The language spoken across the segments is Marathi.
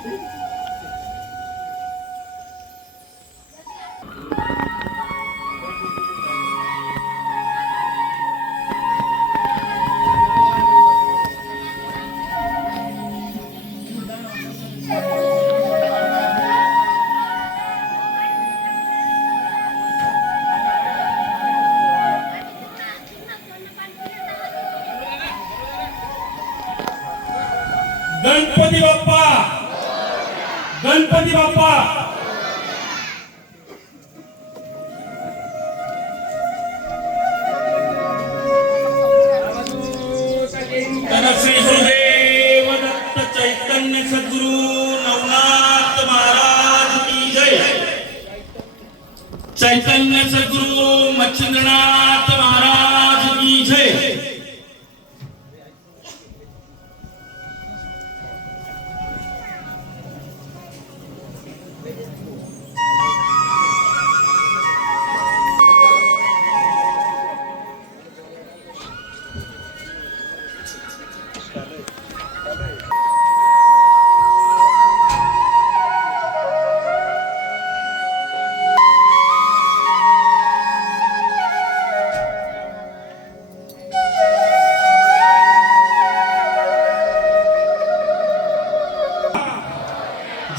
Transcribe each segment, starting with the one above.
गणपती बाप्पा, गणपती बाप्पा। श्री गुरुदेव दत्त चैतन्य सद्गुरु नवनाथ महाराज की जय। चैतन्य सद्गुरु मच्छिंद्रनाथ महाराज की जय।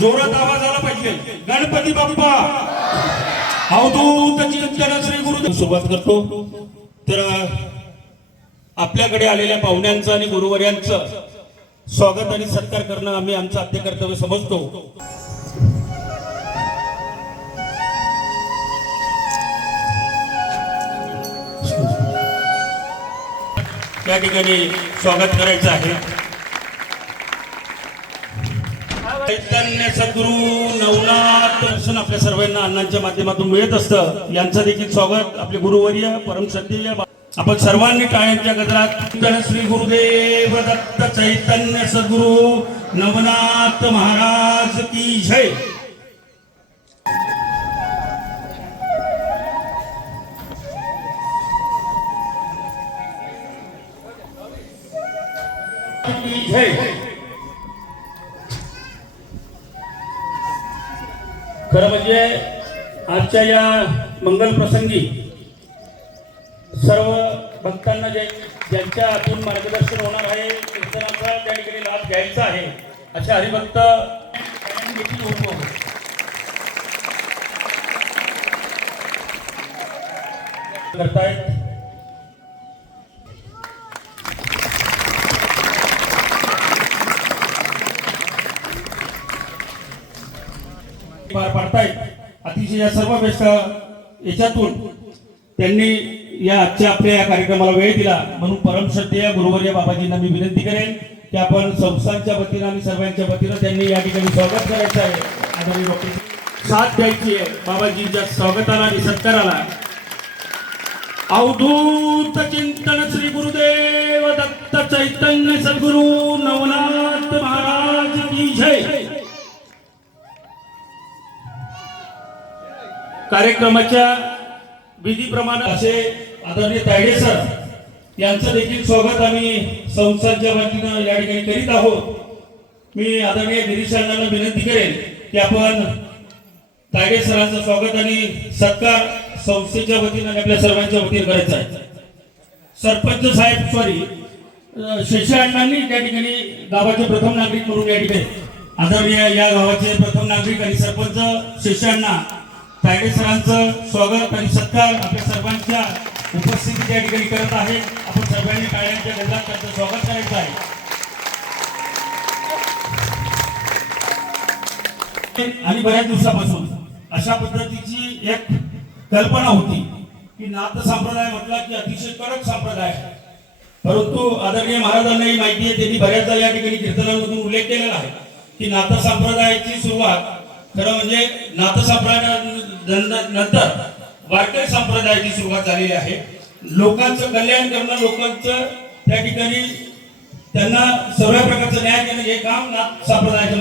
जोरात आवाज आला पाहिजे। गणपती बाप्पा, अवधूत चिंतन श्री गुरु। सुरुवात करतो तर आपल्याकडे आलेल्या पाहुण्यांचं आणि गुरुवर्यांचं स्वागत आणि सत्कार करणं आम्ही आमचं आद्य कर्तव्य समजतो। त्या ठिकाणी स्वागत करायचं आहे। चैतन्य सद्गुरु नवनाथ दर्शन आपल्या सर्वांना अण्णांच्या माध्यमातून मिळत असतं। यांचं देखील स्वागत आपले गुरुवर्य परमश्रद्धेय आपण सर्वांनी टाळ्यांच्या गजरात श्री गुरुदेव दत्त चैतन्य सद्गुरु नवनाथ महाराज की जय। खरं म्हणजे आजच्या या मंगल प्रसंगी सर्व भक्तांना ज्यांच्या हातून मार्गदर्शन होणार आहे कीर्तनाचा त्या ठिकाणी लाभ घ्यायचा आहे अशा हरिभक्त देखील होतो। करतायत पार पाडतायत। अतिशय या सर्व बेस्ट याच्यातून त्यांनी या आजच्या आपल्या या कार्यक्रमाला वेळ दिला म्हणून परमश्रद्धेय गुरुवर्य बाबाजींना मी विनंती करेन की आपण संस्थांच्या वतीनं आणि सर्वांच्या वतीनं त्यांनी या ठिकाणी स्वागत करायचं आहे। आदरणीय डॉक्टर साथ द्यायची आहे बाबाजींच्या स्वागताला आणि सत्काराला। अवधूत चिंतन श्री गुरुदेव दत्त चैतन्य सद्गुरु नवनाथ महाराज की जय। कार्यक्रमाच्या विधीप्रमाणे असे आदरणीय तायडे सर यांचं देखील स्वागत आम्ही संस्थांच्या वतीनं या ठिकाणी करीत आहोत। मी आदरणीय गिरीश अण्णांना विनंती करेन की आपण तायडे सरांचं स्वागत आणि सत्कार संस्थेच्या वतीनं आणि आपल्या सर्वांच्या वतीनं करायचा आहे। सरपंच साहेब शेषे अण्णांनी त्या ठिकाणी गावाचे प्रथम नागरिक म्हणून या ठिकाणी आदरणीय या गावाचे प्रथम नागरिक आणि सरपंच शेषे अण्णा तायडे सरांचं स्वागत आणि सत्कार आपल्या सर्वांच्या उपस्थिती त्या ठिकाणी करत आहे। आपण सर्वांनी टाळ्यांच्या गजरात त्यांचं स्वागत करायचं आहे। आणि बऱ्याच दिवसापासून अशा पद्धतीची एक कल्पना होती की नाथ संप्रदाय म्हटला की अतिशय कडक संप्रदाय आहे, परंतु आदरणीय महाराजांनाही माहिती आहे, त्यांनी बऱ्याचदा या ठिकाणी कीर्तनामधून उल्लेख केलेला आहे की नाथ संप्रदायाची सुरुवात खरं म्हणजे नाथ संप्रदायानंतर वारकरी संप्रदायाची सुरुवात झालेली आहे। लोकांचं कल्याण करणं, लोकांचं त्या ठिकाणी त्यांना सर्व प्रकारचं न्याय देणं हे काम नाथ संप्रदायाचं